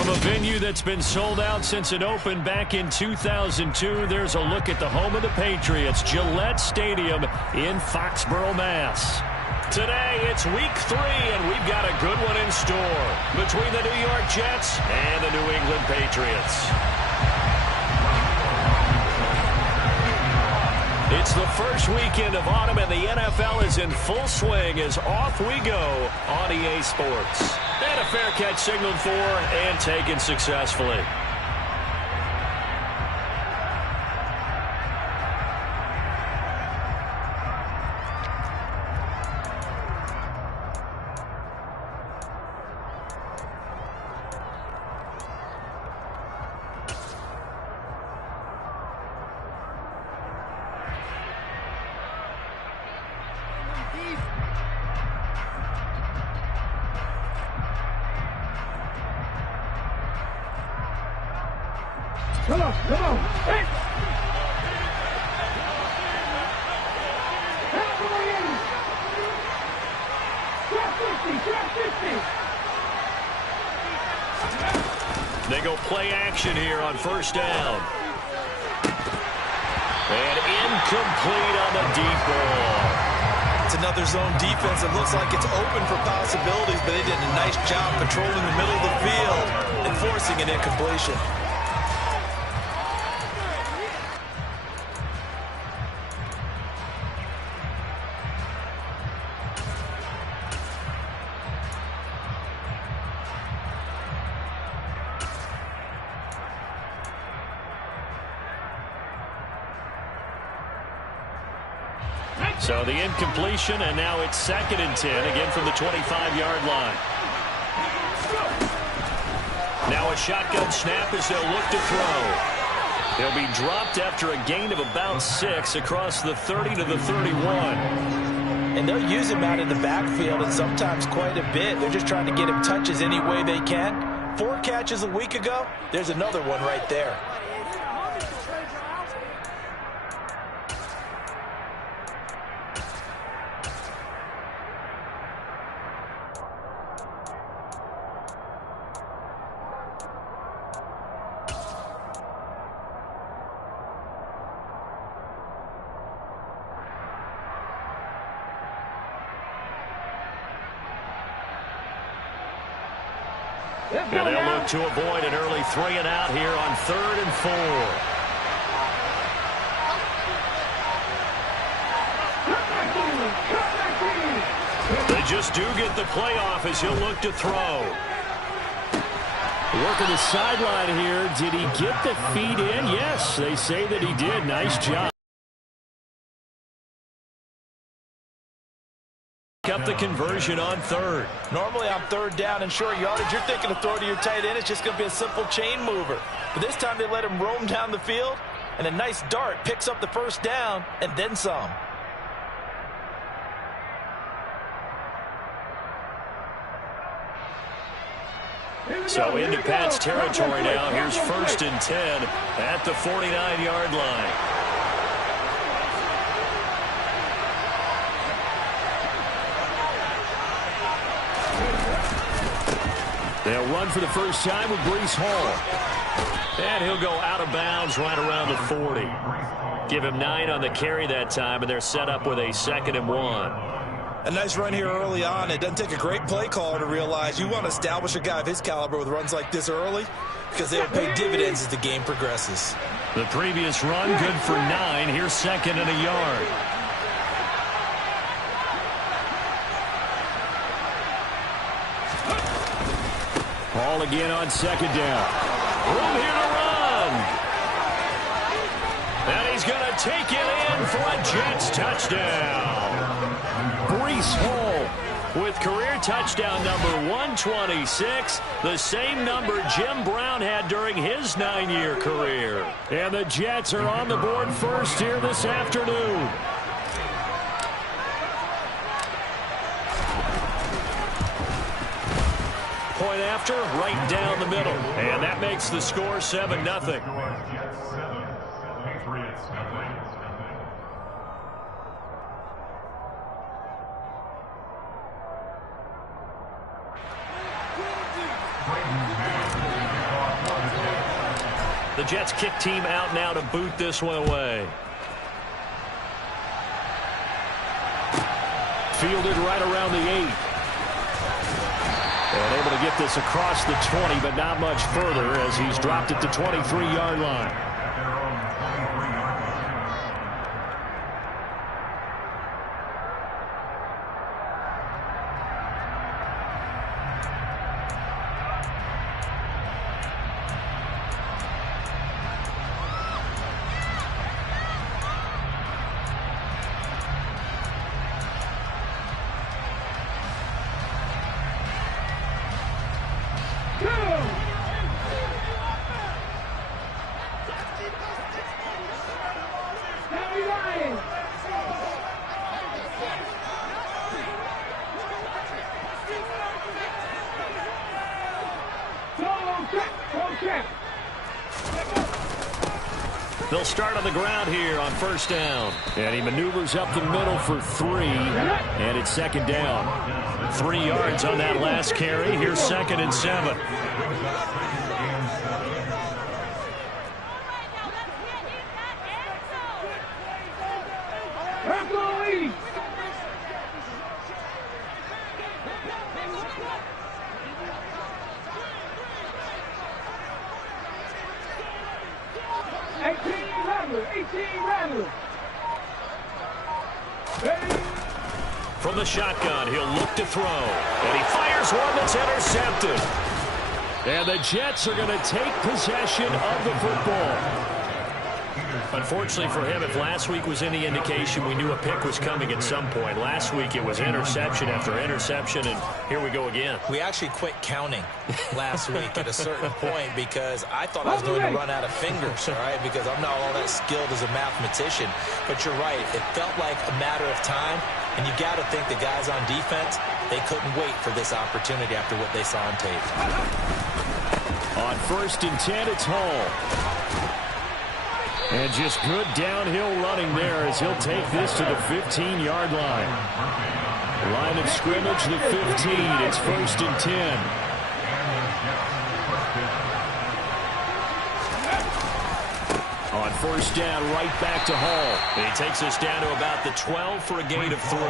From a venue that's been sold out since it opened back in 2002, there's a look at the home of the Patriots, Gillette Stadium in Foxborough, Mass. Today, it's week 3, and we've got a good one in store between the New York Jets and the New England Patriots. It's the first weekend of autumn, and the NFL is in full swing as off we go on EA Sports. And a fair catch signaled for and taken successfully. Come on. Hey! They go play action here on first down. And incomplete on the deep ball. It's another zone defense. It looks like it's open for possibilities, but they did a nice job controlling the middle of the field and forcing an incompletion. So the incompletion, and now it's 2nd and 10, again from the 25-yard line. Now a shotgun snap as they'll look to throw. He'll be dropped after a gain of about 6 across the 30 to the 31. And they'll use him out in the backfield, and sometimes quite a bit. They're just trying to get him touches any way they can. 4 catches a week ago. There's another one right there. And they'll look to avoid an early 3-and-out here on 3rd and 4. They just do get the playoff as he'll look to throw. Working the sideline here. Did he get the feet in? Yes, they say that he did. Nice job. Up the conversion on 3rd. Normally on 3rd down and short yardage, you're thinking of throw to your tight end. It's just going to be a simple chain mover. But this time they let him roam down the field, and a nice dart picks up the first down and then some. So into Pat's territory now. Here's 1st and 10 at the 49-yard line. They'll run for the first time with Breece Hall. And he'll go out of bounds right around the 40. Give him 9 on the carry that time, and they're set up with a 2nd and 1. A nice run here early on. It doesn't take a great play caller to realize you want to establish a guy of his caliber with runs like this early because they'll pay dividends as the game progresses. The previous run, good for 9. Here's 2nd and a yard. Ball again on 2nd down. Room here to run. And he's going to take it in for a Jets touchdown. Breece Hall with career touchdown number 126, the same number Jim Brown had during his 9-year career. And the Jets are on the board first here this afternoon. Point after, right down the middle. And that makes the score 7-0. The Jets kick team out now to boot this one away. Fielded right around the 8. And able to get this across the 20, but not much further as he's dropped it to 23-yard line. They'll start on the ground here on first down. And he maneuvers up the middle for 3. And it's second down. 3 yards on that last carry. Here's 2nd and 7. From the shotgun, he'll look to throw. And he fires one that's intercepted. And the Jets are going to take possession of the football. Unfortunately for him, if last week was any indication, we knew a pick was coming at some point. Last week it was interception after interception, and here we go again. We actually quit counting last week at a certain point because I thought I was going to run out of fingers, all right, because I'm not all that skilled as a mathematician. But you're right. It felt like a matter of time, and you got to think the guys on defense, they couldn't wait for this opportunity after what they saw on tape. On 1st and 10, it's Hall. And just good downhill running there as he'll take this to the 15-yard line. Line of scrimmage, the 15. It's 1st and 10. On first down, right back to Hall. And he takes us down to about the 12 for a gain of 3.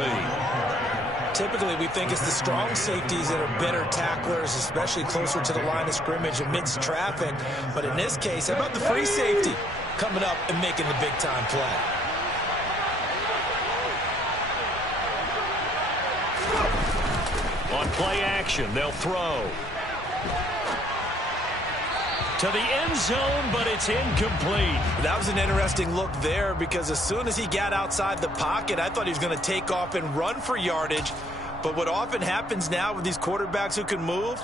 Typically, we think it's the strong safeties that are better tacklers, especially closer to the line of scrimmage amidst traffic. But in this case, how about the free safety coming up and making the big-time play? On play action, they'll throw to the end zone, but it's incomplete. That was an interesting look there because as soon as he got outside the pocket, I thought he was going to take off and run for yardage. But what often happens now with these quarterbacks who can move,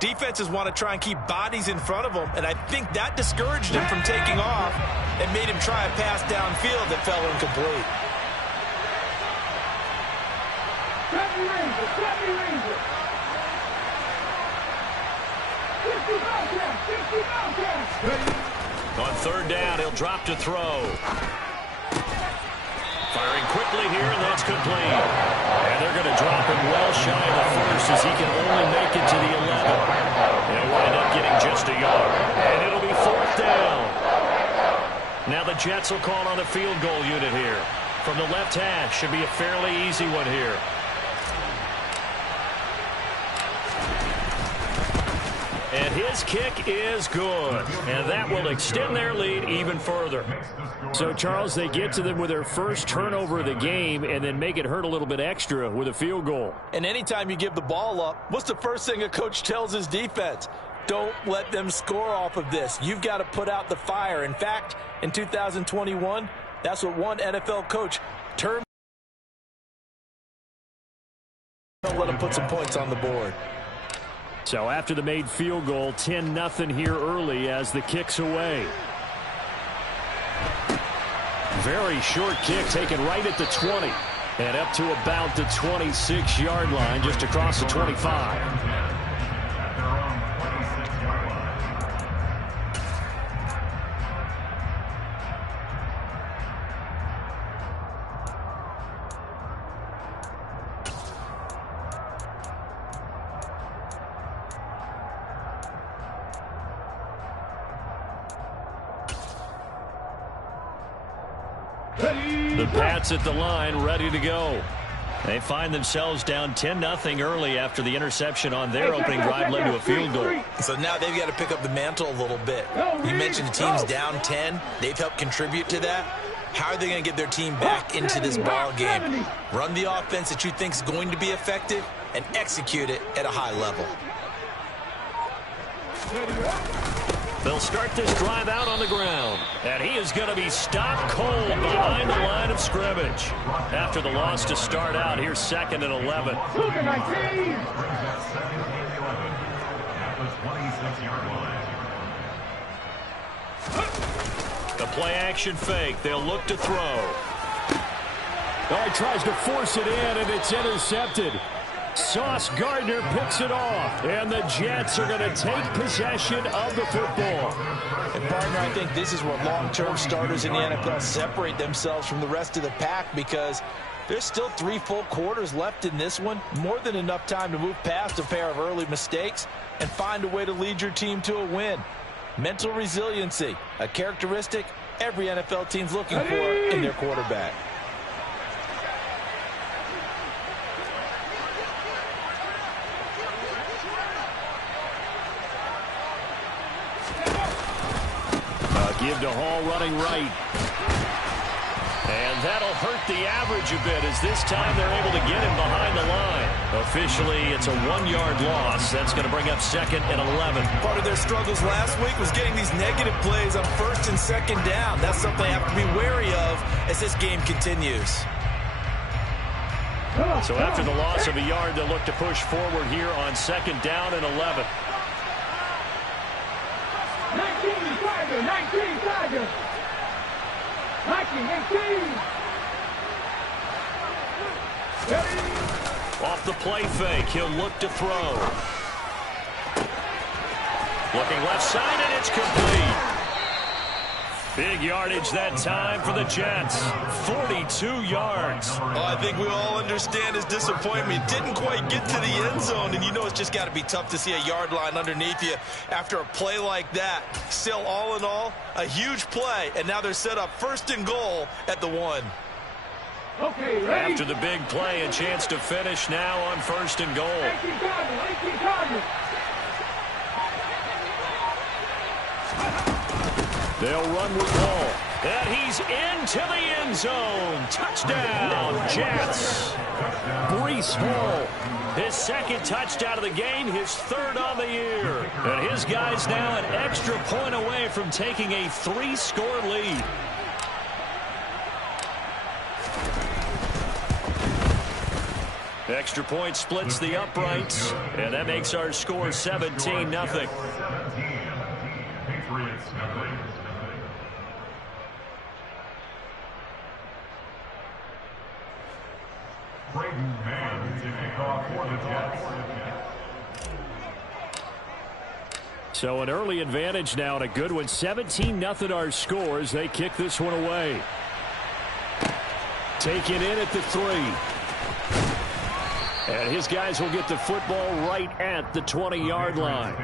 defenses want to try and keep bodies in front of them, and I think that discouraged him from taking off and made him try a pass downfield that fell incomplete. On third down, he'll drop to throw. Firing quickly here, and that's complete. And they're going to drop him well shy of the first as he can only make it to the 11. He'll wind up getting just a yard. And it'll be 4th down. Now the Jets will call on the field goal unit here. From the left hash, should be a fairly easy one here. And his kick is good. And that will extend their lead even further. So, Charles, they get to them with their first turnover of the game and then make it hurt a little bit extra with a field goal. And anytime you give the ball up, what's the first thing a coach tells his defense? Don't let them score off of this. You've got to put out the fire. In fact, in 2021, that's what one NFL coach termed. Don't let them put some points on the board. So after the made field goal, 10-0 here early as the kick's away. Very short kick taken right at the 20. And up to about the 26-yard line, just across the 25. The Pats at the line, ready to go. They find themselves down 10-0 early after the interception on their opening drive led to a field goal. So now they've got to pick up the mantle a little bit. You mentioned the team's down 10. They've helped contribute to that. How are they going to get their team back into this ball game? Run the offense that you think is going to be effective and execute it at a high level. They'll start this drive out on the ground. And he is going to be stopped cold behind the line of scrimmage. After the loss to start out, here's 2nd and 11. The play action fake. They'll look to throw. Oh, he tries to force it in, and it's intercepted. Sauce Gardner picks it off, and the Jets are going to take possession of the football. And partner, I think this is where long-term starters in the NFL separate themselves from the rest of the pack, because there's still 3 full quarters left in this one. More than enough time to move past a pair of early mistakes and find a way to lead your team to a win. Mental resiliency, a characteristic every NFL team's looking for in their quarterback. Give to Hall running right. And that'll hurt the average a bit as this time they're able to get him behind the line. Officially, it's a 1-yard loss. That's going to bring up 2nd and 11. Part of their struggles last week was getting these negative plays on 1st and 2nd down. That's something they have to be wary of as this game continues. So after the loss of a yard, they'll look to push forward here on 2nd down and 11. 19 Tigers. 19-18. Off the play fake, he'll look to throw. Looking left side, and it's complete. Big yardage that time for the Jets. 42 yards. Oh, I think we all understand his disappointment. Didn't quite get to the end zone, and you know it's just got to be tough to see a yard line underneath you after a play like that. Still, all in all, a huge play, and now they're set up 1st and goal at the 1. Okay, ready? After the big play, a chance to finish now on 1st and goal. 18 Cardinals. They'll run with Hall. And he's into the end zone. Touchdown, Jets. Brees Hall, his 2nd touchdown of the game, his 3rd on the year. And his guys now an extra point away from taking a 3-score lead. Extra point splits the uprights, and that makes our score 17-0. So an early advantage now and a good one. 17-0 our scores. They kick this one away. Taken in at the 3. And his guys will get the football right at the 20-yard line.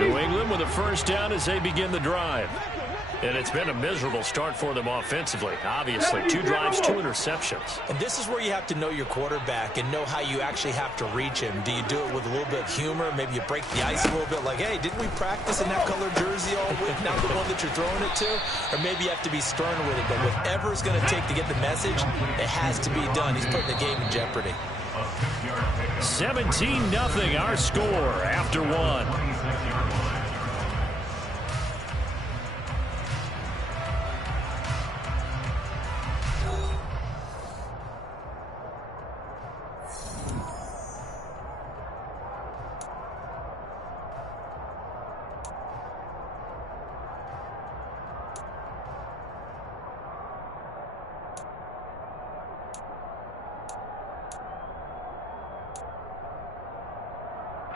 New England with a 1st down as they begin the drive. And it's been a miserable start for them offensively. Obviously, 2 drives, 2 interceptions. And this is where you have to know your quarterback and know how you actually have to reach him. Do you do it with a little bit of humor? Maybe you break the ice a little bit like, hey, didn't we practice in that color jersey all week? Not the one that you're throwing it to? Or maybe you have to be stern with it. But whatever it's going to take to get the message, it has to be done. He's putting the game in jeopardy. 17-0 our score after 1.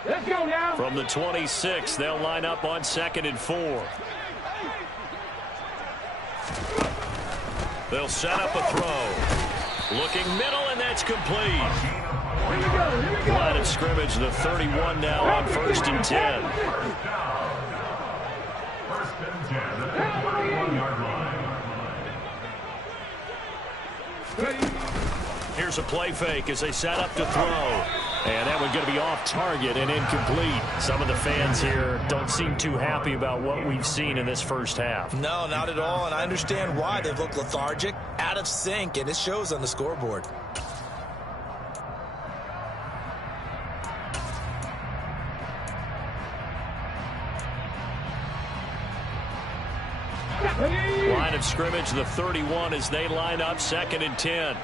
Let's go now. From the 26, they'll line up on 2nd and 4. They'll set up a throw. Looking middle, and that's complete. Line of scrimmage, the 31 now on 1st and 10. Here's a play fake as they set up to throw. And that one's going to be off target and incomplete. Some of the fans here don't seem too happy about what we've seen in this first half. No, not at all, and I understand why. They've looked lethargic, out of sync, and it shows on the scoreboard. Line of scrimmage, the 31 as they line up 2nd and 10.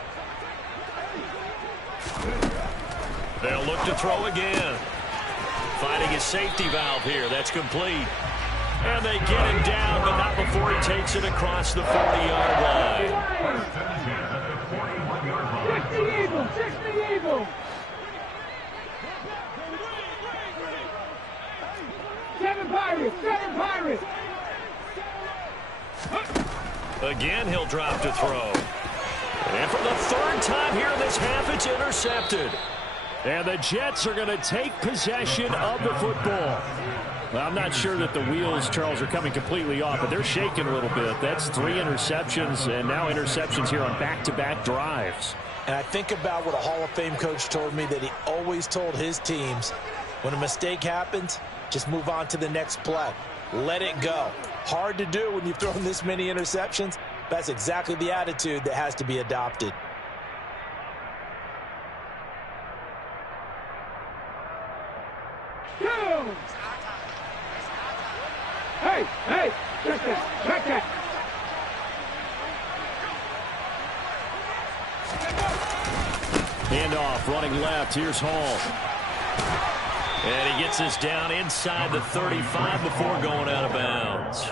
They'll look to throw again. Finding his safety valve here. That's complete. And they get him down, but not before he takes it across the 40-yard line. 60 Eagles. 7 Pirates. Again, he'll drop to throw. And for the 3rd time here in this half, it's intercepted. And the Jets are going to take possession of the football. Well, I'm not sure that the wheels, Charles, are coming completely off, but they're shaking a little bit. That's 3 interceptions, and now interceptions here on back-to-back drives. And I think about what a Hall of Fame coach told me, that he always told his teams, when a mistake happens, just move on to the next play. Let it go. Hard to do when you've thrown this many interceptions. That's exactly the attitude that has to be adopted. Hey, check that. Handoff, running left. Here's Hall. And he gets this down inside the 35 before going out of bounds.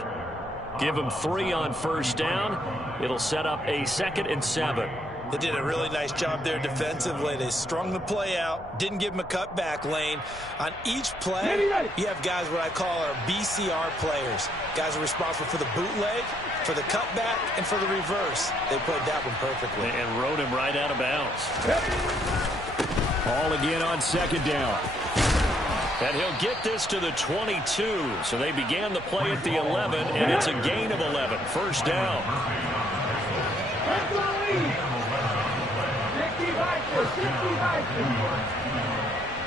Give him 3 on 1st down. It'll set up a 2nd and 7. They did a really nice job there defensively. They strung the play out, didn't give him a cutback lane. On each play, you have guys what I call our BCR players. Guys are responsible for the bootleg, for the cutback, and for the reverse. They played that one perfectly. And rode him right out of bounds. Ball again on 2nd down. And he'll get this to the 22. So they began the play at the 11, and it's a gain of 11. 1st down.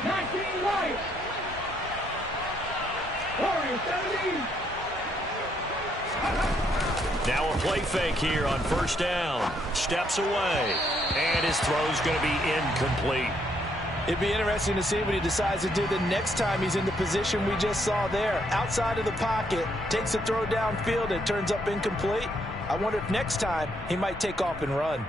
19 right. Warriors 17. Now a play fake here on 1st down. Steps away, and his throw's going to be incomplete. It'd be interesting to see what he decides to do the next time he's in the position we just saw there. Outside of the pocket, takes a throw downfield, and turns up incomplete. I wonder if next time he might take off and run.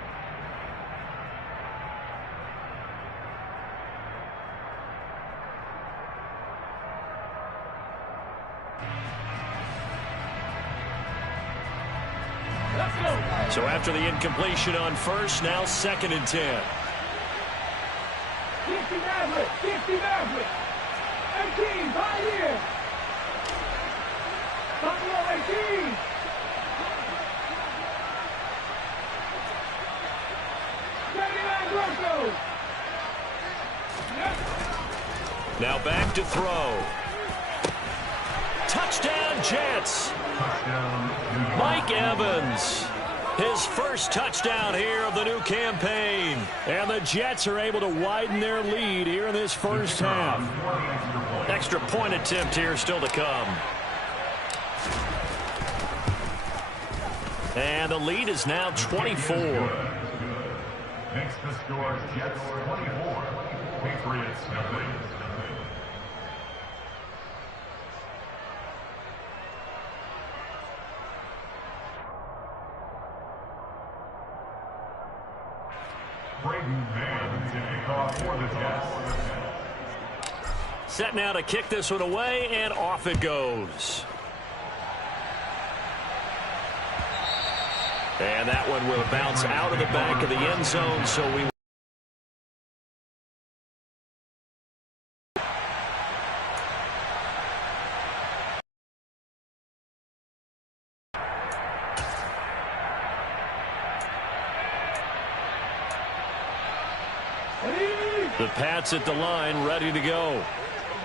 So after the incompletion on 1st, now 2nd and 10. 50 Maverick. 18, Pioneer. Buffalo 18. Now back to throw. Touchdown, Jets. Mike Evans. His first touchdown here of the new campaign. And the Jets are able to widen their lead here in this first half. Extra point attempt here still to come. And the lead is now 24. Next to score, Jets 24, Patriots nothing. Set now to kick this one away, and off it goes. And that one will bounce out of the back of the end zone, so we The Pats at the line, ready to go.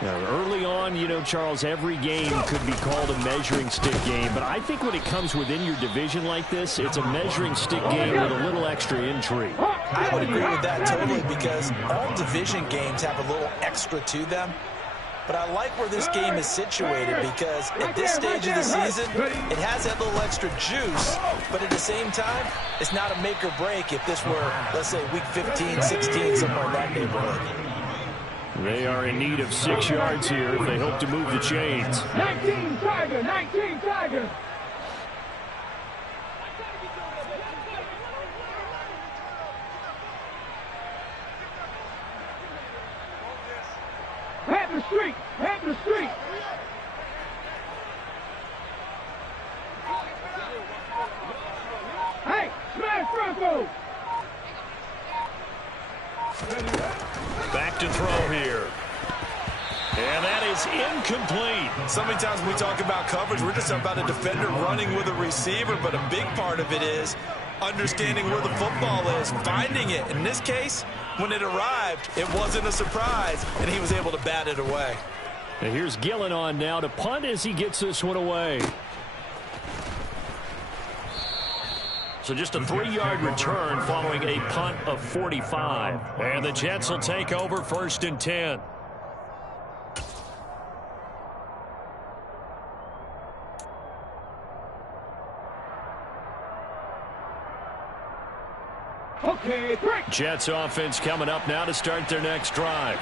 Now, early on, you know, Charles, every game could be called a measuring stick game. But I think when it comes within your division like this, it's a measuring stick game with a little extra intrigue. I would agree with that totally, because all division games have a little extra to them. But I like where this game is situated, because at this stage of the season, it has that little extra juice. But at the same time, it's not a make or break if this were, let's say, week 15, 16, somewhere in that neighborhood. They are in need of 6 yards here if they hope to move the chains. 19 Tiger, 19 Tiger. Head the street, head the street. Hey, smash Bronco. Back to throw here. And that is incomplete. So many times when we talk about coverage, we're just about a defender running with a receiver, but a big part of it is understanding where the football is, finding it. In this case, when it arrived, it wasn't a surprise, and he was able to bat it away. And here's Gillen on now to punt as he gets this one away. So just a 3-yard return following a punt of 45. And the Jets will take over 1st and 10. Okay, break. Jets offense coming up now to start their next drive.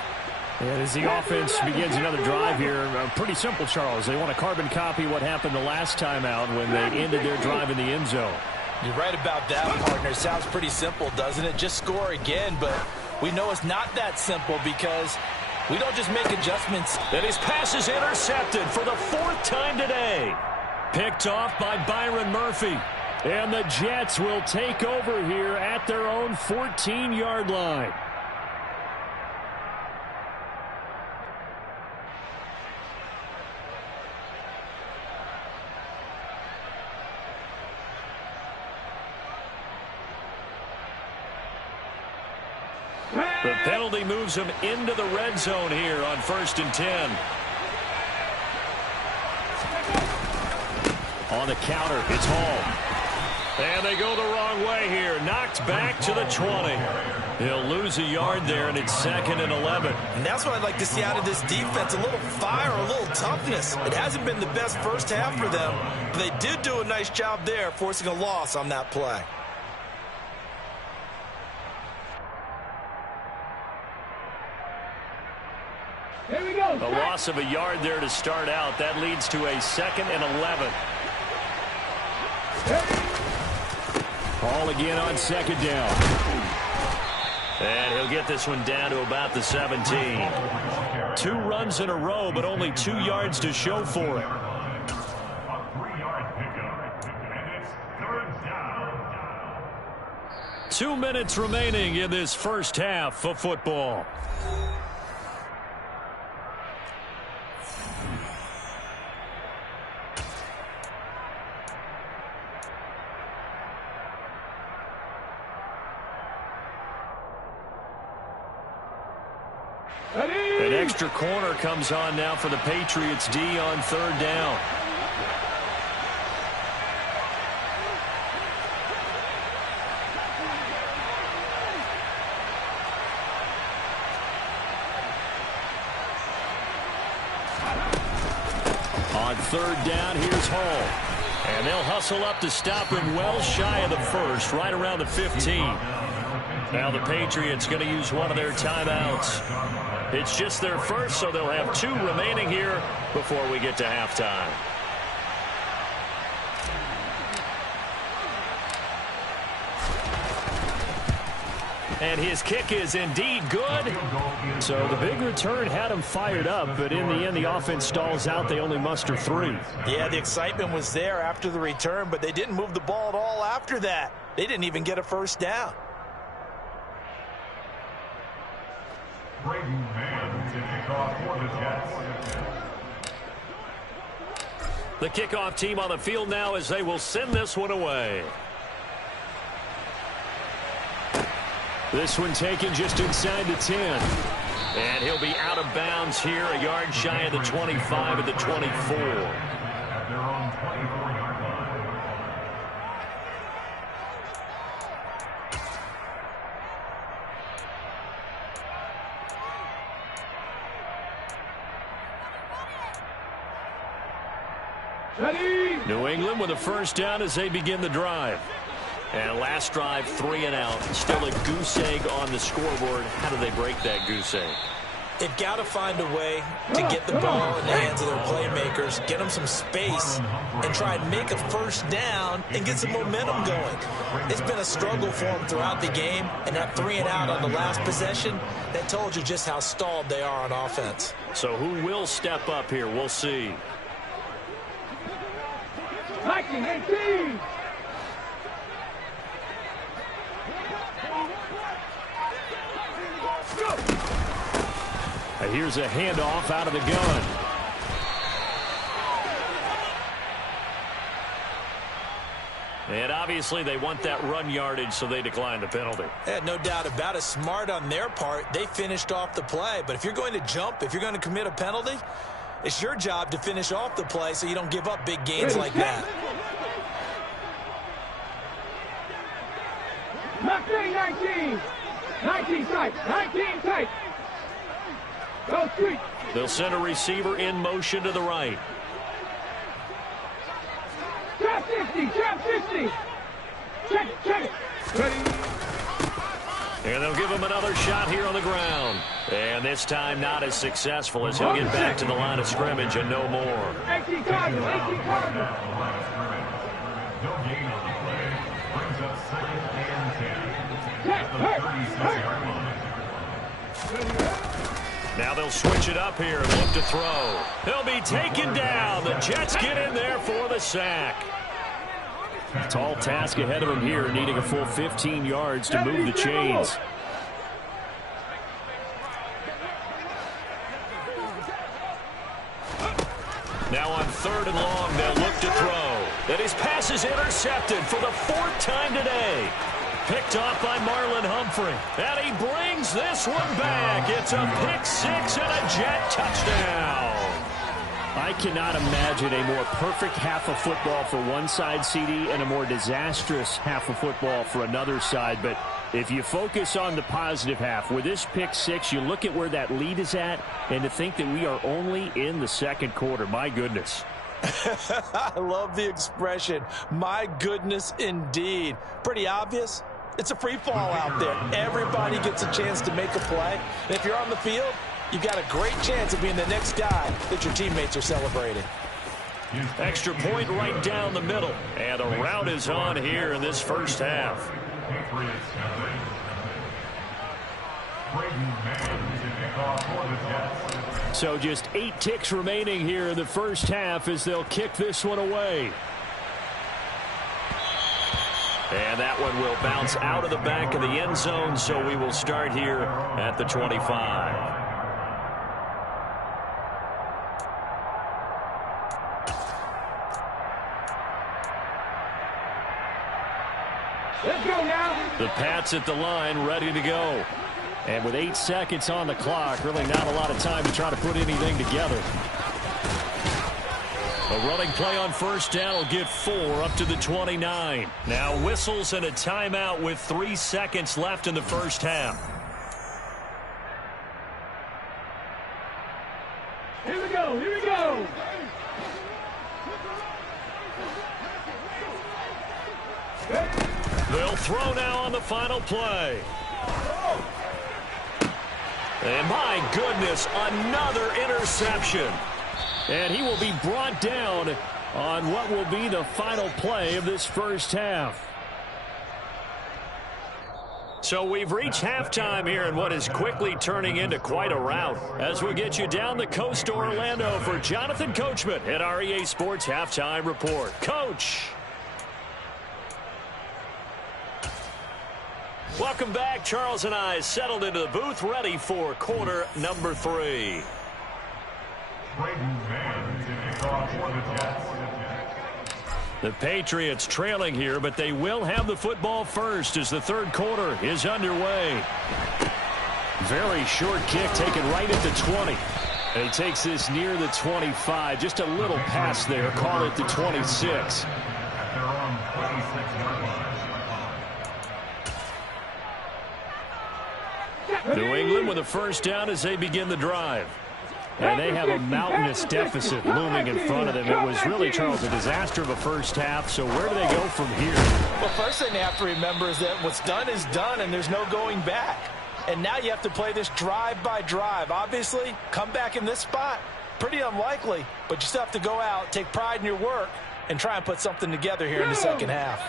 And as the offense begins another drive here, pretty simple, Charles. They want to carbon copy what happened the last time out when they ended their drive in the end zone. You're right about that, partner. Sounds pretty simple, doesn't it? Just score again, but we know it's not that simple, because we don't just make adjustments. And his pass is intercepted for the 4th time today. Picked off by Byron Murphy. And the Jets will take over here at their own 14-yard line. The penalty moves him into the red zone here on 1st and 10. On the counter, it's Hall. And they go the wrong way here. Knocked back to the 20. He'll lose a yard there, and it's 2nd and 11. And that's what I'd like to see out of this defense, a little fire, a little toughness. It hasn't been the best first half for them, but they did do a nice job there, forcing a loss on that play. Here we go. A loss of a yard there to start out. That leads to a 2nd and 11. Hall again on 2nd down. And he'll get this one down to about the 17. 2 runs in a row, but only 2 yards to show for it. A 3-yard pickup, and it's 3rd down. 2 minutes remaining in this first half of football. An extra corner comes on now for the Patriots D on 3rd down. On 3rd down, here's Hall. And they'll hustle up to stop him well shy of the 1st, right around the 15. Now the Patriots going to use one of their timeouts. It's just their first, so they'll have 2 remaining here before we get to halftime. And his kick is indeed good. So the big return had him fired up, but in the end, the offense stalls out. They only muster 3. Yeah, the excitement was there after the return, but they didn't move the ball at all after that. They didn't even get a first down. Braden Mann to kick off for the Jets. The kickoff team on the field now as they will send this one away. This one taken just inside the 10. And he'll be out of bounds here, a yard shy of the 25 at the 24. At their own 24-yard line. Ready? New England with a first down as they begin the drive. And last drive, 3 and out. Still a goose egg on the scoreboard. How do they break that goose egg? They've got to find a way to get the ball in the hands of their playmakers, get them some space, and try and make a first down and get some momentum going. It's been a struggle for them throughout the game, and that 3 and out on the last possession, that told you just how stalled they are on offense. So who will step up here? We'll see. 1918. Here's a handoff out of the gun. And obviously they want that run yardage, so they decline the penalty. No doubt about it. Smart on their part. They finished off the play. But if you're going to jump, if you're going to commit a penalty, it's your job to finish off the play so you don't give up big gains like that. 19. 19 tight. 19 tight. Go street. They'll send a receiver in motion to the right. Trap 50. Trap 50. Check it. Check it. Ready? And they'll give him another shot here on the ground. And this time not as successful as he'll get back to the line of scrimmage and no more. 18 Cardinals. 18 Cardinals. No gain on the play. Brings up 2nd and 10. At the 36-yard line. Now they'll switch it up here and look to throw. He'll be taken down. The Jets get in there for the sack. Tall task ahead of him here, needing a full 15 yards to move the chains. Now on 3rd and long, they'll look to throw. And his pass is intercepted for the 4th time today. Picked off by Marlon Humphrey. And he brings this one back. It's a pick 6 and a Jet touchdown. I cannot imagine a more perfect half of football for one side, CD, and a more disastrous half of football for another side. But if you focus on the positive half, with this pick 6, you look at where that lead is at, and to think that we are only in the 2nd quarter. My goodness. I love the expression. My goodness, indeed. Pretty obvious. It's a free fall out there. Everybody gets a chance to make a play. And if you're on the field, you've got a great chance of being the next guy that your teammates are celebrating. Extra point right down the middle. And a rout is on here in this first half. Patriots Braden Mann to kick off for the Jets. So just 8 ticks remaining here in the first half as they'll kick this one away. And that one will bounce out of the back of the end zone, so we will start here at the 25. Let's go now. The Pats at the line, ready to go. And with 8 seconds on the clock, really not a lot of time to try to put anything together. A running play on first down will get 4 up to the 29. Now whistles and a timeout with 3 seconds left in the first half. Here we go. Here we go. They'll throw now on the final play. And my goodness, another interception. And he will be brought down on what will be the final play of this first half. So we've reached halftime here in what is quickly turning into quite a rout. As we get you down the coast to Orlando for Jonathan Coachman at our EA Sports Halftime Report. Coach. Welcome back. Charles and I settled into the booth, ready for quarter number 3. Braden Mann to kick off for the Jets. The Patriots trailing here, but they will have the football first as the third quarter is underway. Very short kick taken right at the 20. And he takes this near the 25. Just a little pass there. Call it the 26. New England with a first down as they begin the drive. And they have a mountainous deficit looming in front of them. It was really, Charles, a disaster of a first half. So where do they go from here? Well, first thing they have to remember is that what's done is done, and there's no going back. And now you have to play this drive by drive. Obviously, come back in this spot, pretty unlikely, but you still have to go out, take pride in your work, and try and put something together here in the second half.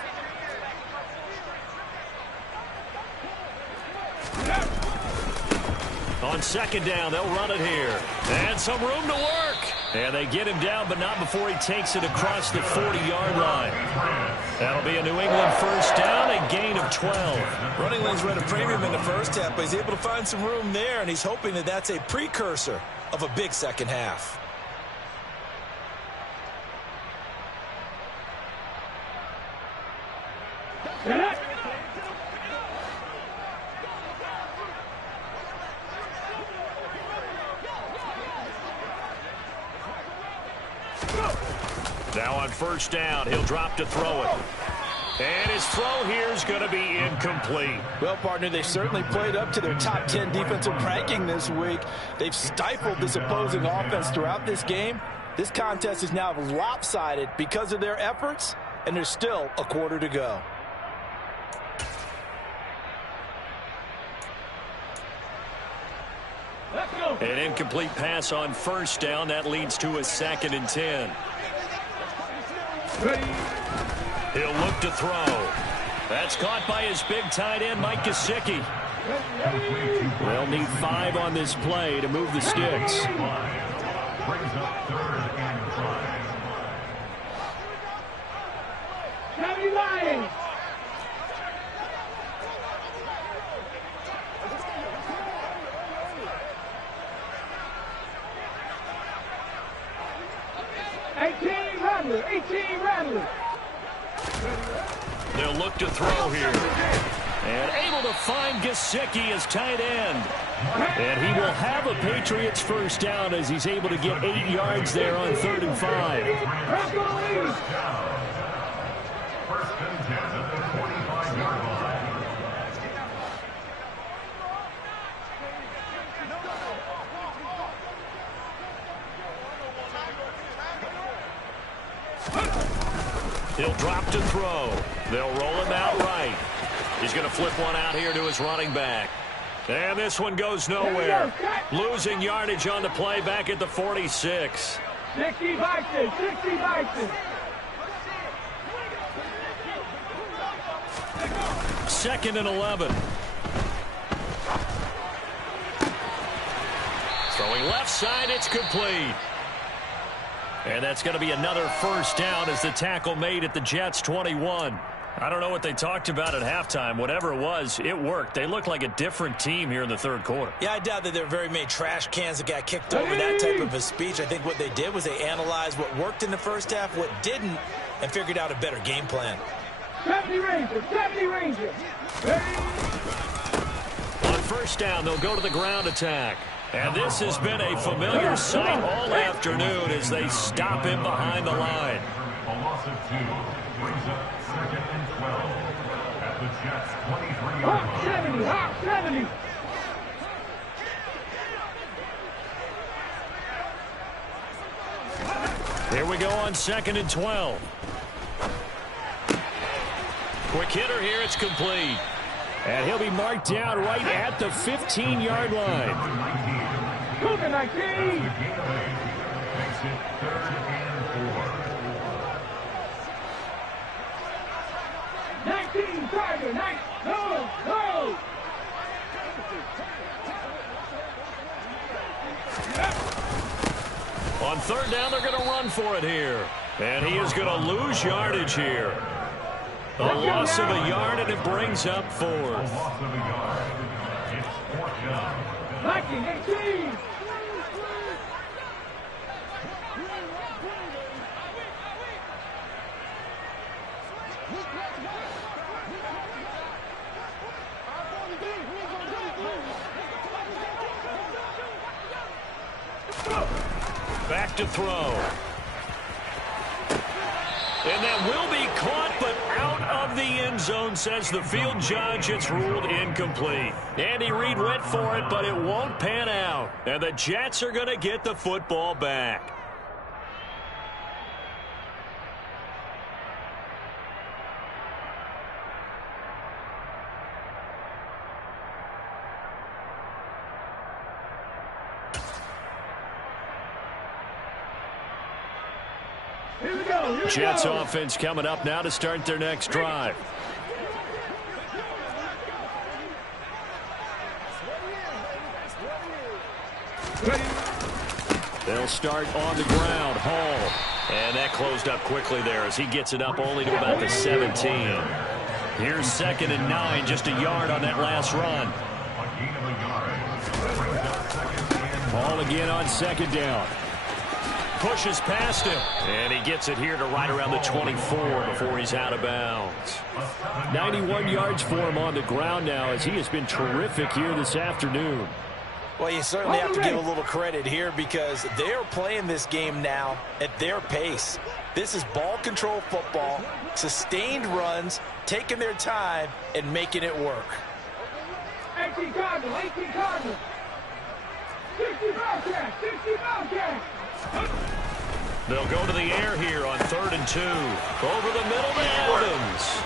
On second down, they'll run it here. And some room to work. And they get him down, but not before he takes it across the 40-yard line. That'll be a New England first down, a gain of 12. Running lanes were at a premium in the first half, but he's able to find some room there, and he's hoping that that's a precursor of a big second half. Now on first down, he'll drop to throw it. And his throw here is going to be incomplete. Well, partner, they certainly played up to their top 10 defensive ranking this week. They've stifled this opposing offense throughout this game. This contest is now lopsided because of their efforts, and there's still a quarter to go. An incomplete pass on first down. That leads to a 2nd and 10. He'll look to throw. That's caught by his big tight end, Mike Gesicki. They'll need 5 on this play to move the sticks. Brings up 3rd and 5. They'll look to throw here. And able to find Gesicki as tight end. And he will have a Patriots first down as he's able to get 8 yards there on 3rd and 5. First and 10 at the 25-yard line. He'll drop to throw. They'll roll him out right. He's going to flip one out here to his running back. And this one goes nowhere. Losing yardage on the play back at the 46. 60 Bison, 60 Bison. Second and 11. Throwing left side, it's complete. And that's going to be another first down as the tackle made at the Jets' 21. I don't know what they talked about at halftime. Whatever it was, it worked. They look like a different team here in the third quarter. Yeah, I doubt that there are very many trash cans that got kicked over that type of a speech. I think what they did was they analyzed what worked in the first half, what didn't, and figured out a better game plan. 70 Rangers, 70 Rangers. On first down, they'll go to the ground attack. And this has been a familiar sight all afternoon as they stop him behind the line. A loss of 2 brings up 2nd and 12 at the Jets' 23-yard line. 70, hot 70. Here we go on 2nd and 12. Quick hitter here, it's complete. And he'll be marked down right at the 15-yard line. Cougar 19. Makes it 3rd and 4. 19, Tiger, 9. No, no. On third down, they're going to run for it here. And he is going to lose yardage here. A loss of a yard, and it brings up 4th. Loss of a yard. It's 4th down. 19, 18. back to throw. And that will be caught, but out of the end zone, says the field judge. It's ruled incomplete. Andy Reid went for it, but it won't pan out. And the Jets are going to get the football back. Jets offense coming up now to start their next drive. They'll start on the ground. Hall. And that closed up quickly there as he gets it up only to about the 17. Here's 2nd and 9, just a yard on that last run. Hall again on 2nd down. Pushes past him, and he gets it here to right around the 24 before he's out of bounds. 91 yards for him on the ground now as he has been terrific here this afternoon. Well, you certainly have to give a little credit here because they're playing this game now at their pace. This is ball control football, sustained runs, taking their time, and making it work. 18 Cardinal, 18 Cardinal. 60 Bobcats, 60 Bobcats. They'll go to the air here on 3rd and 2. Over the middle to Adams.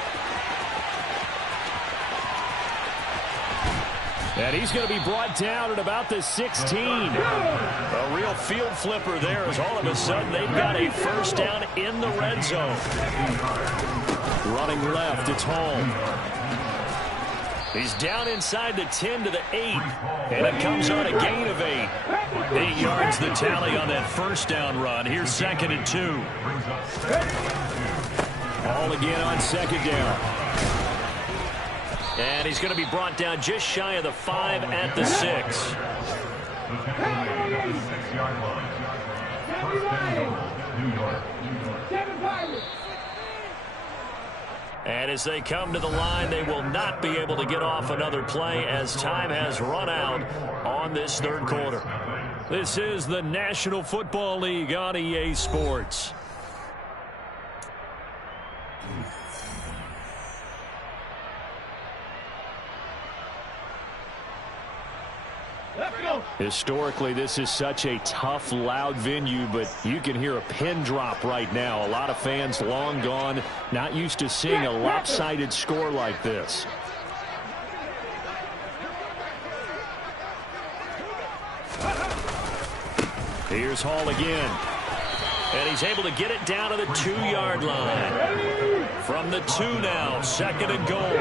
And he's going to be brought down at about the 16. A real field flipper there as all of a sudden they've got a first down in the red zone. Running left, it's home. He's down inside the 10 to the 8. And it comes on a gain of 8. 8 yards the tally on that first down run. Here's 2nd and 2. Ball again on 2nd down. And he's going to be brought down just shy of the 5 at the 6. And as they come to the line, they will not be able to get off another play as time has run out on this 3rd quarter. This is the National Football League on EA Sports. Historically, this is such a tough, loud venue, but you can hear a pin drop right now. A lot of fans long gone, not used to seeing a lopsided score like this. Here's Hall again. And he's able to get it down to the 2-yard line. From the 2 now, 2nd and goal.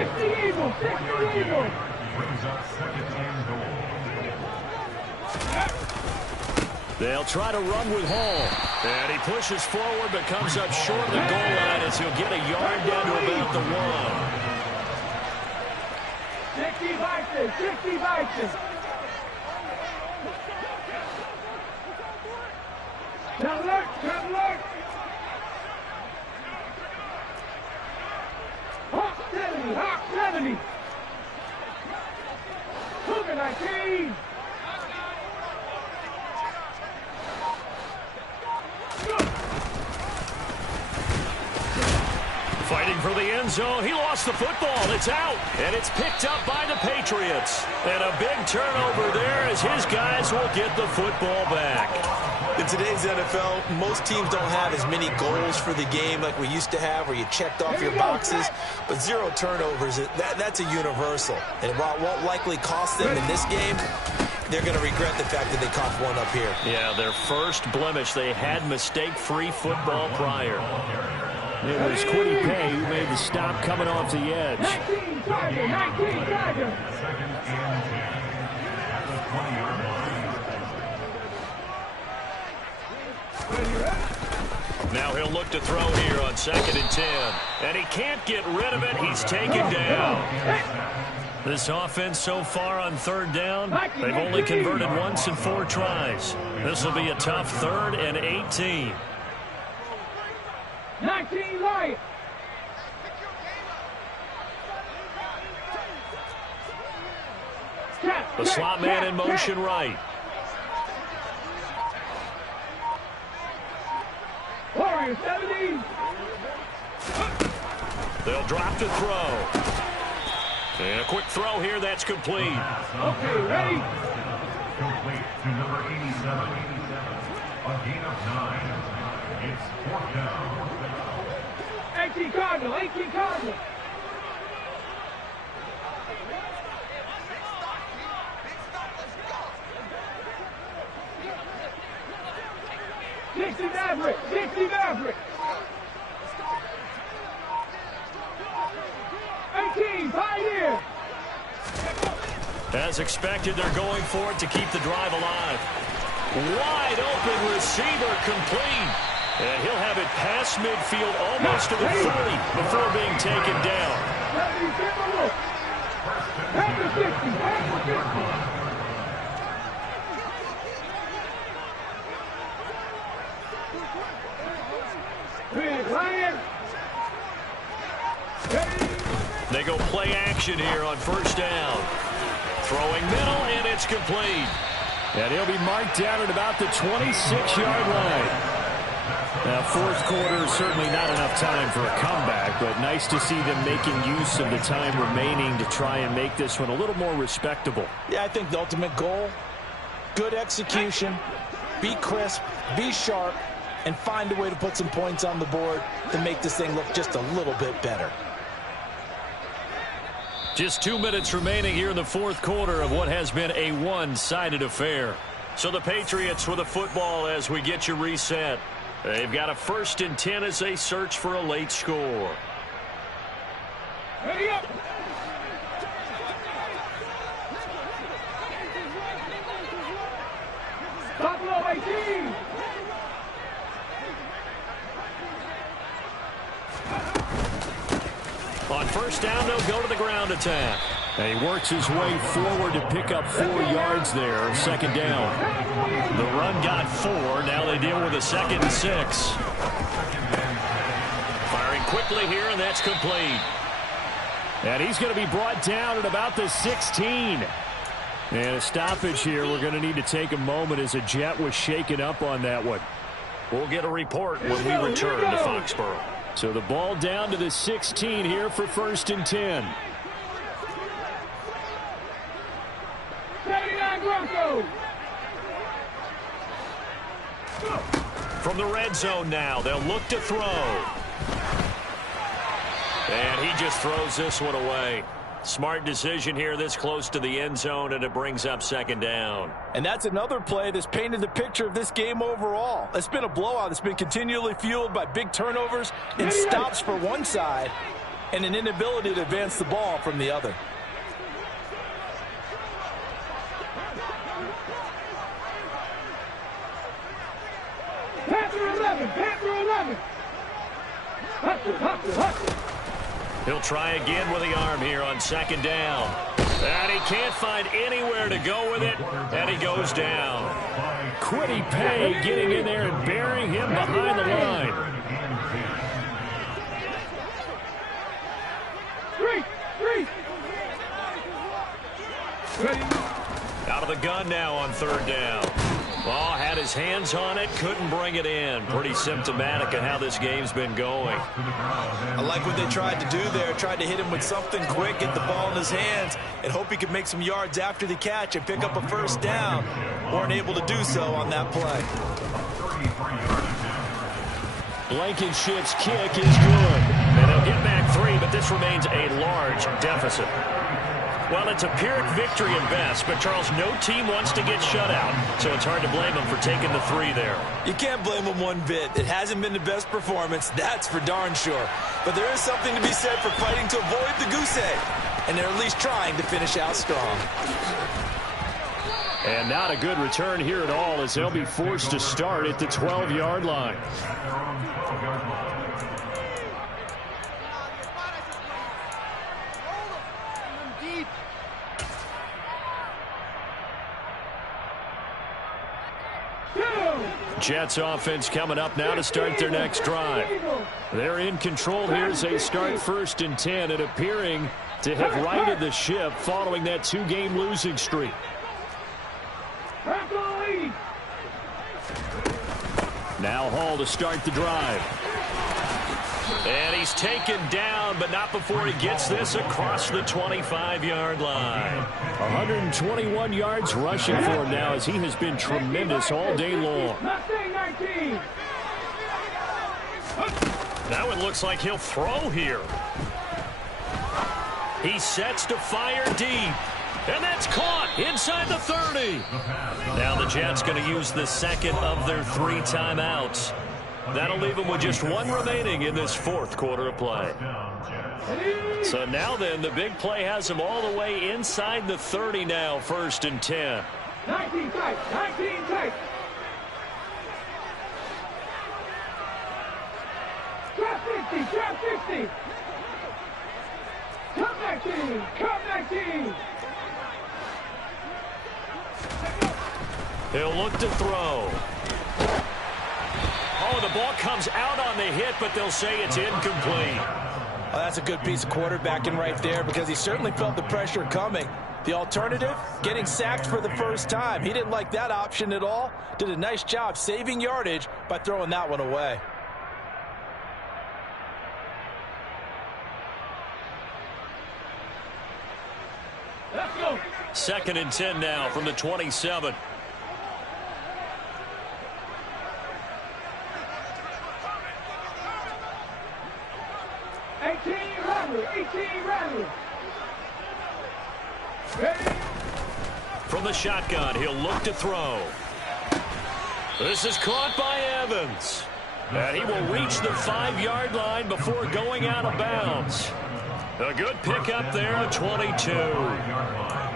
They'll try to run with Hall. And he pushes forward but comes up short of the goal line as he'll get a yard down to about the 1. 60 Vikings, 60 Vikings. Come look, come look. Hawk 70, Hawk 70. Cougar 19. Fighting for the end zone. He lost the football. It's out. And it's picked up by the Patriots. And a big turnover there as his guys will get the football back. In today's NFL, most teams don't have as many goals for the game like we used to have where you checked off your boxes. But 0 turnovers, that's a universal. And while it won't likely cost them in this game, they're going to regret the fact that they coughed one up here. Yeah, their first blemish. They had mistake-free football prior. It was Quiddy Pay who made the stop coming off the edge. 19 Tiger, 19 Tiger. Now he'll look to throw here on 2nd and 10. And he can't get rid of it. He's taken down. This offense so far on 3rd down, they've only converted once in 4 tries. This will be a tough 3rd and 18. 19 Lions. The slot man in motion right. here, 70. They'll drop to throw. And a quick throw here, that's complete. Okay, ready? Complete to number 87. A gain of 9. It's 4th down. 18 Cardinal, 18 Cardinal. Dixie Maverick, Dixie Maverick. 18, Pioneer. As expected, they're going for it to keep the drive alive. Wide open receiver complete. And he'll have it past midfield almost to the 40 before being taken down. Back to 60, back to 60. Big Lion. They go play action here on first down. Throwing middle, and it's complete. And he'll be marked down at about the 26-yard line. Now, fourth quarter, certainly not enough time for a comeback, but nice to see them making use of the time remaining to try and make this one a little more respectable. Yeah, I think the ultimate goal, good execution, be crisp, be sharp, and find a way to put some points on the board to make this thing look just a little bit better. Just 2 minutes remaining here in the fourth quarter of what has been a one-sided affair. So the Patriots with the football as we get you reset. They've got a 1st and 10 as they search for a late score. Ready up. Buffalo 18. On first down, they'll go to the ground attack. And he works his way forward to pick up 4 yards there, 2nd down. The run got 4. Now they deal with a 2nd and 6. Firing quickly here, and that's complete. And he's going to be brought down at about the 16. And a stoppage here. We're going to need to take a moment as a Jet was shaken up on that one. We'll get a report when we return to Foxborough. So the ball down to the 16 here for 1st and 10. 79 Broncos. From the red zone now, they'll look to throw. And he just throws this one away. Smart decision here this close to the end zone, and it brings up 2nd down. And that's another play that's painted the picture of this game overall. It's been a blowout. It's been continually fueled by big turnovers and stops for one side and an inability to advance the ball from the other. Panther 11, Panther 11. Hustle. He'll try again with the arm here on 2nd down. And he can't find anywhere to go with it, and he goes down. Quiddy Pay getting in there and burying him behind the line. Three. Ready. Out of the gun now on 3rd down. Ball had his hands on it, couldn't bring it in. Pretty symptomatic of how this game's been going. I like what they tried to do there. Tried to hit him with something quick, get the ball in his hands, and hope he could make some yards after the catch and pick up a 1st down. Weren't able to do so on that play. Blankenship's kick is good. And they'll get back 3, but this remains a large deficit. Well, it's a Pyrrhic victory at best, but, Charles, no team wants to get shut out, so it's hard to blame them for taking the 3 there. You can't blame them one bit. It hasn't been the best performance, that's for darn sure. But there is something to be said for fighting to avoid the goose egg, and they're at least trying to finish out strong. And not a good return here at all, as they'll be forced to start at the 12-yard line. Jets offense coming up now to start their next drive. They're in control here as they start 1st and 10 and appearing to have righted the ship following that 2-game losing streak. Now Hall to start the drive. And he's taken down, but not before he gets this across the 25-yard line. 121 yards rushing for him now, as he has been tremendous all day long. Now it looks like he'll throw here. He sets to fire deep. And that's caught inside the 30. Now the Jets going to use the second of their 3 timeouts. That'll leave them with just 1 remaining in this 4th quarter of play. So now then, the big play has them all the way inside the 30 now, 1st and 10. 19 tight, 19 tight. Drop 50, drop 50. Come back team, come back team. He'll look to throw. Oh, the ball comes out on the hit, but they'll say it's incomplete. Well, that's a good piece of quarterbacking right there, because he certainly felt the pressure coming. The alternative, getting sacked for the first time. He didn't like that option at all. Did a nice job saving yardage by throwing that one away. Let's go. 2nd and 10 now from the 27. From the shotgun, he'll look to throw. This is caught by Evans. And he will reach the 5-yard line before going out of bounds. A good pickup there, a 22.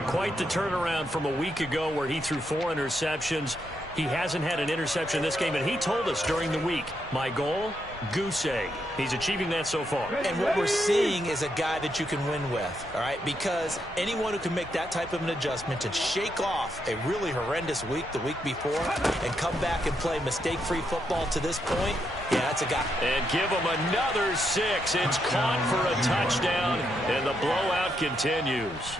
Quite the turnaround from a week ago where he threw 4 interceptions. He hasn't had an interception this game, and he told us during the week, my goal, goose egg. He's achieving that so far. And what we're seeing is a guy that you can win with, all right? Because anyone who can make that type of an adjustment to shake off a really horrendous week the week before and come back and play mistake-free football to this point, yeah, that's a guy. And give him another 6. It's caught for a touchdown, and the blowout continues.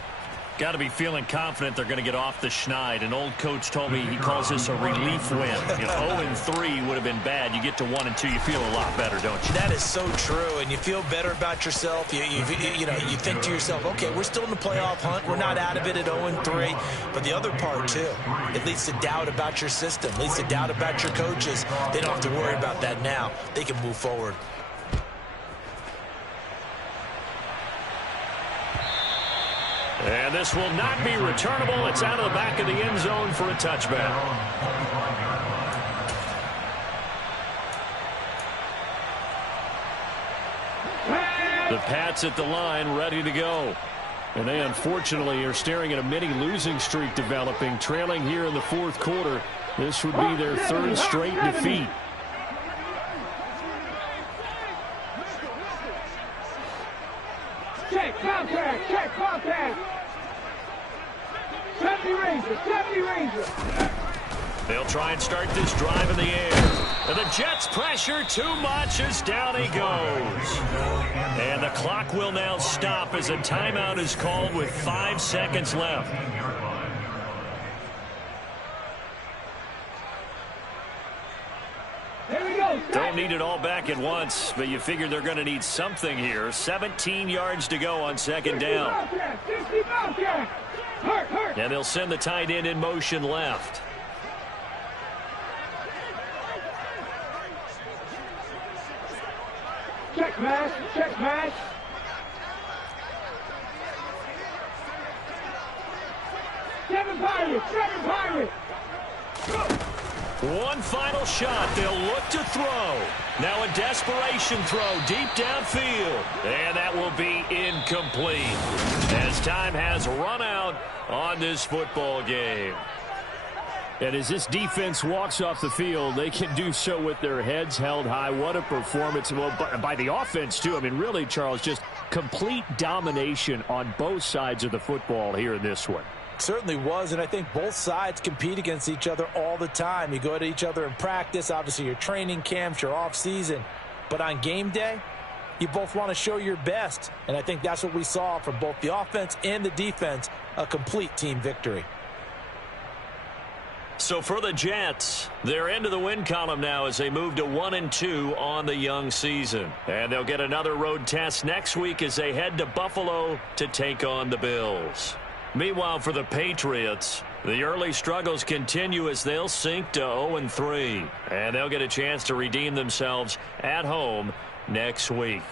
Got to be feeling confident they're going to get off the schneid. An old coach told me he calls this a relief win. 0-3 would have been bad. You get to 1-2, you feel a lot better, don't you? That is so true, and you feel better about yourself. You think to yourself, okay, we're still in the playoff hunt. We're not out of it at 0-3. But the other part, too, it leads to doubt about your system, leads to doubt about your coaches. They don't have to worry about that now. They can move forward. And this will not be returnable. It's out of the back of the end zone for a touchback. The Pats at the line, ready to go. And they unfortunately are staring at a mini losing streak developing, trailing here in the 4th quarter. This would be their 3rd straight defeat. Check contact, check contact. 70 Rangers, 70 Rangers. They'll try and start this drive in the air. And the Jets pressure too much as down he goes. And the clock will now stop as a timeout is called with 5 seconds left. Don't need it all back at once, but you figure they're going to need something here. 17 yards to go on 2nd down. And they'll send the tight end in motion left. Check match, check match. Seven Pirates. One final shot. They'll look to throw. Now a desperation throw deep downfield. And that will be incomplete as time has run out on this football game. And as this defense walks off the field, they can do so with their heads held high. What a performance by the offense, too. I mean, really, Charles, just complete domination on both sides of the football here in this one. Certainly was, and I think both sides compete against each other all the time. You go to each other in practice, obviously your training camps, your off season, but on game day, you both want to show your best, and I think that's what we saw from both the offense and the defense, a complete team victory. So for the Jets, they're into the win column now as they move to 1-2 on the young season. And they'll get another road test next week as they head to Buffalo to take on the Bills. Meanwhile, for the Patriots, the early struggles continue as they'll sink to 0-3. And they'll get a chance to redeem themselves at home next week.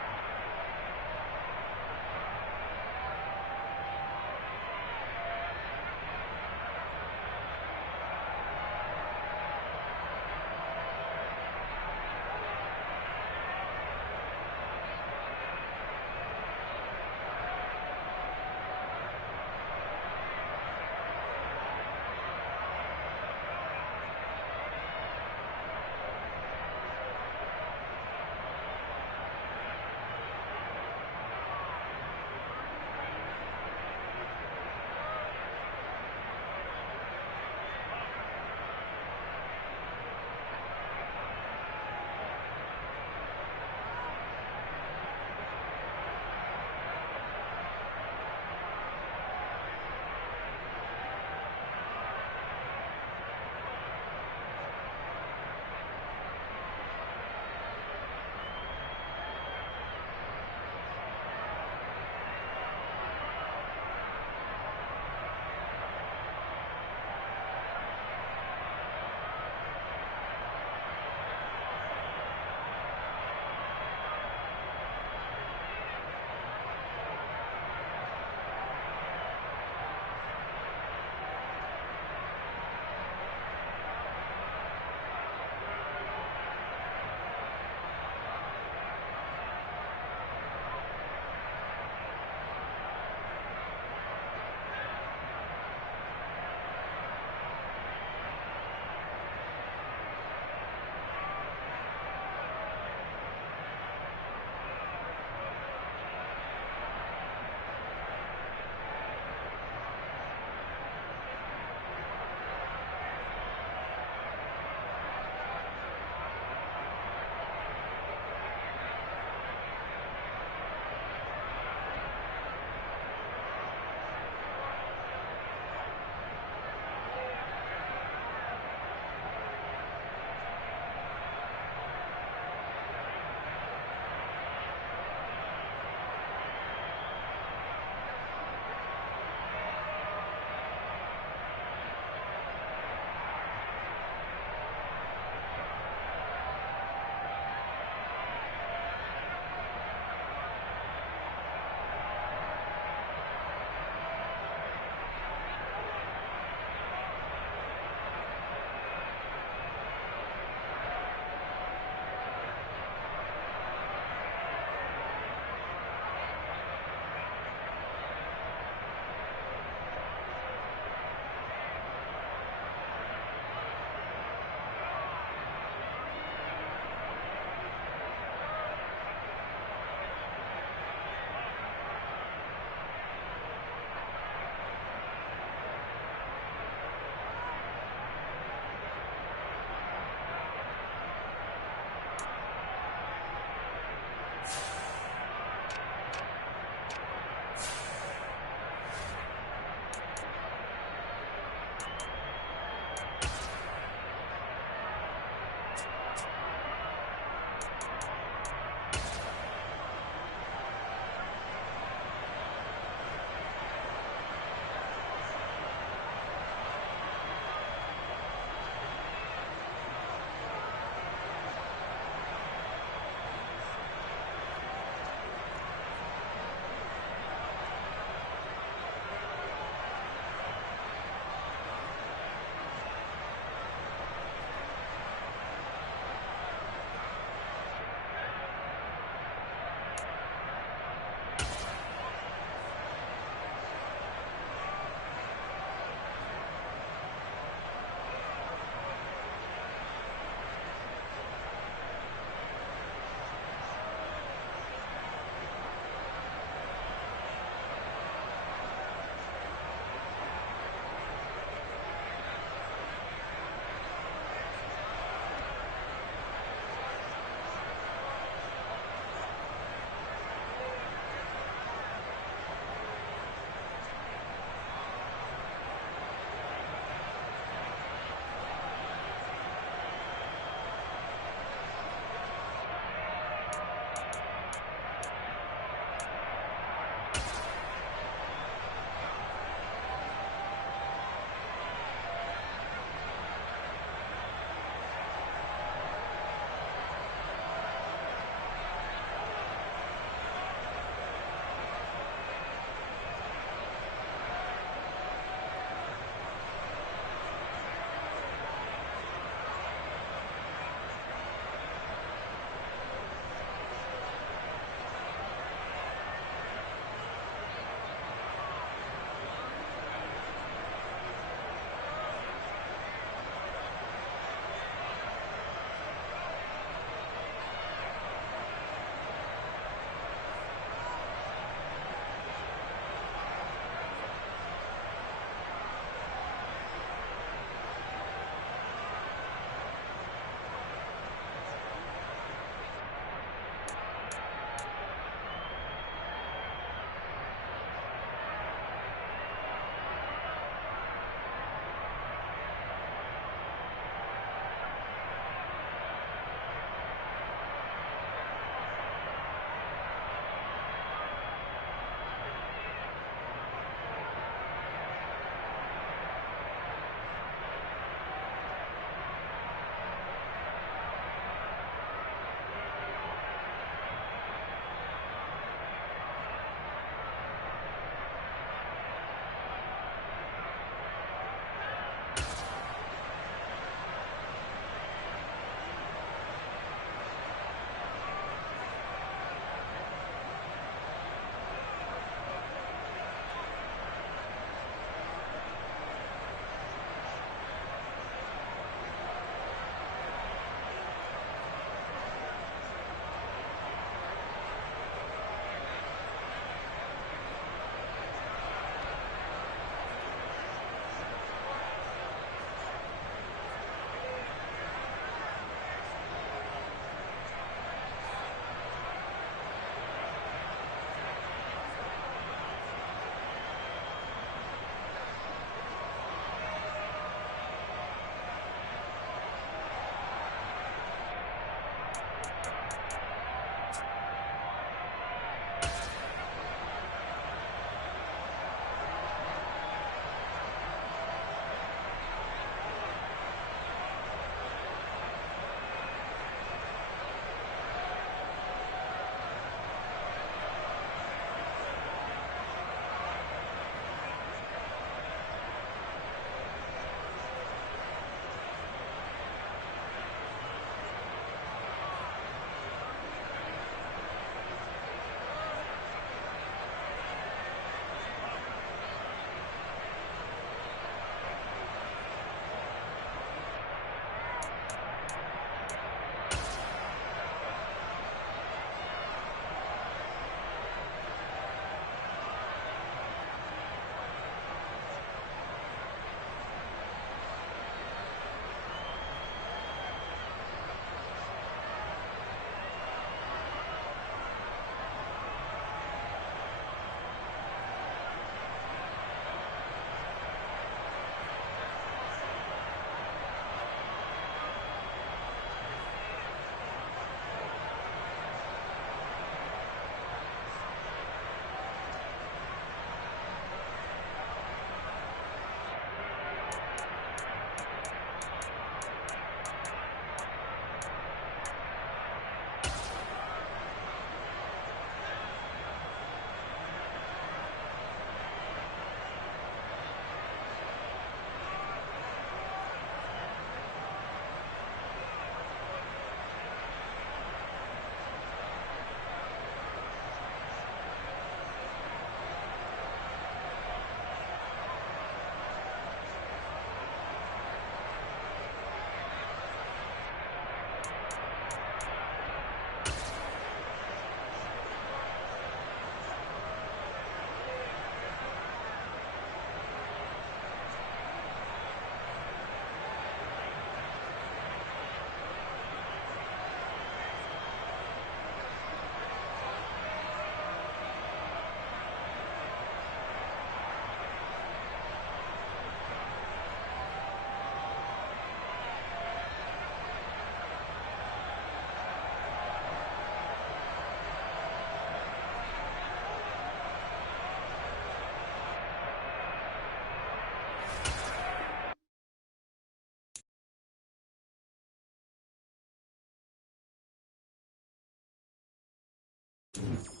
10.